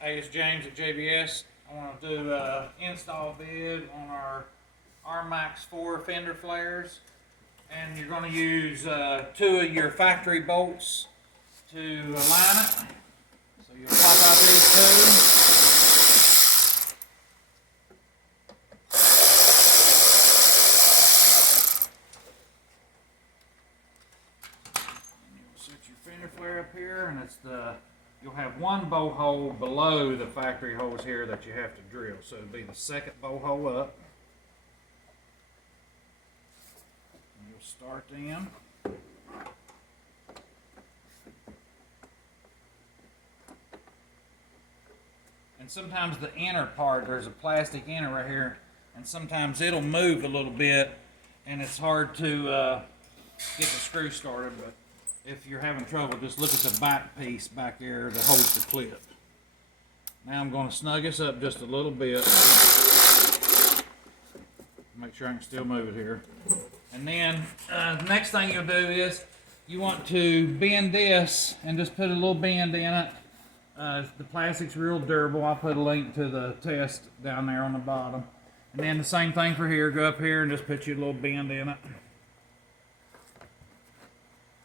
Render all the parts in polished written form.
Hey, it's James at JBS. I want to do an install vid on our Rmax 4 fender flares. And you're going to use 2 of your factory bolts to align it. So you'll pop out these 2. Set your fender flare up here, and you'll have one bolt hole below the factory holes here that you have to drill. So it'll be the second bolt hole up. And you'll start them. And sometimes the inner part, there's a plastic inner right here, and sometimes it'll move a little bit, and it's hard to get the screw started. But if you're having trouble, just look at the back piece back there that holds the clip. Now I'm going to snug this up just a little bit. Make sure I can still move it here. And then the next thing you'll do is you want to bend this and just put a little bend in it. The plastic's real durable. I'll put a link to the test down there on the bottom. And then the same thing for here. Go up here and just put you a little bend in it.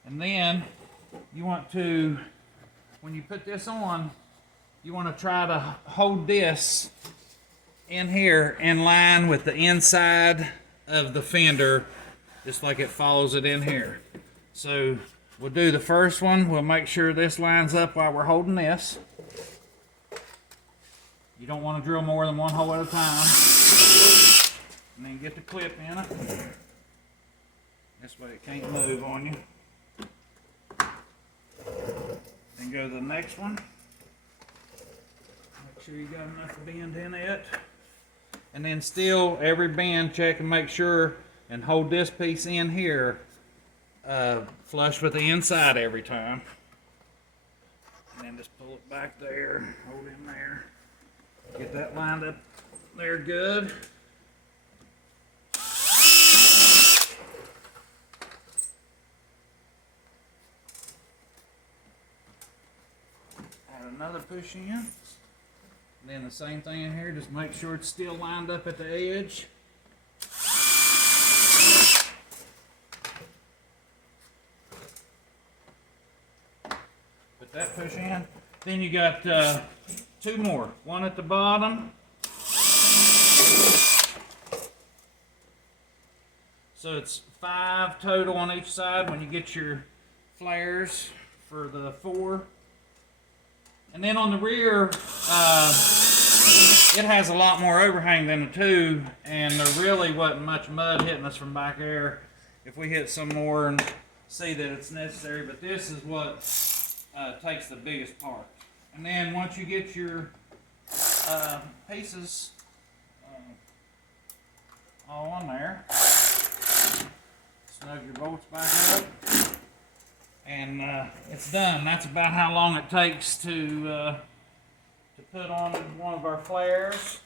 And then you want to, when you put this on, you want to try to hold this in here in line with the inside of the fender, just like it follows it in here. So we'll do the first one. We'll make sure this lines up while we're holding this. You don't want to drill more than one hole at a time. And then get the clip in it. This way it can't move on you. Then go to the next one. Make sure you got enough bend in it. And then still every bend, check and make sure and hold this piece in here flush with the inside every time. And then just pull it back there, hold in there. Get that lined up there good. Add another push in. And then the same thing in here, just make sure it's still lined up at the edge. Put that push in. Then you got 2 more. One at the bottom. So it's 5 total on each side when you get your flares for the 4. And then on the rear, it has a lot more overhang than the 2, and there really wasn't much mud hitting us from back there. If we hit some more and see that it's necessary, but this is what takes the biggest part. And then once you get your pieces all on there, snug your bolts back up, and it's done. That's about how long it takes to put on one of our flares.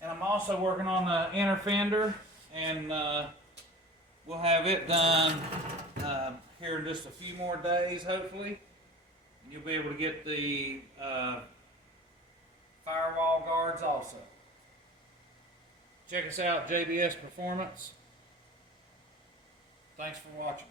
And I'm also working on the inner fender, and we'll have it done here in just a few more days, hopefully. And you'll be able to get the firewall guards also. Check us out, JBS Performance. Thanks for watching.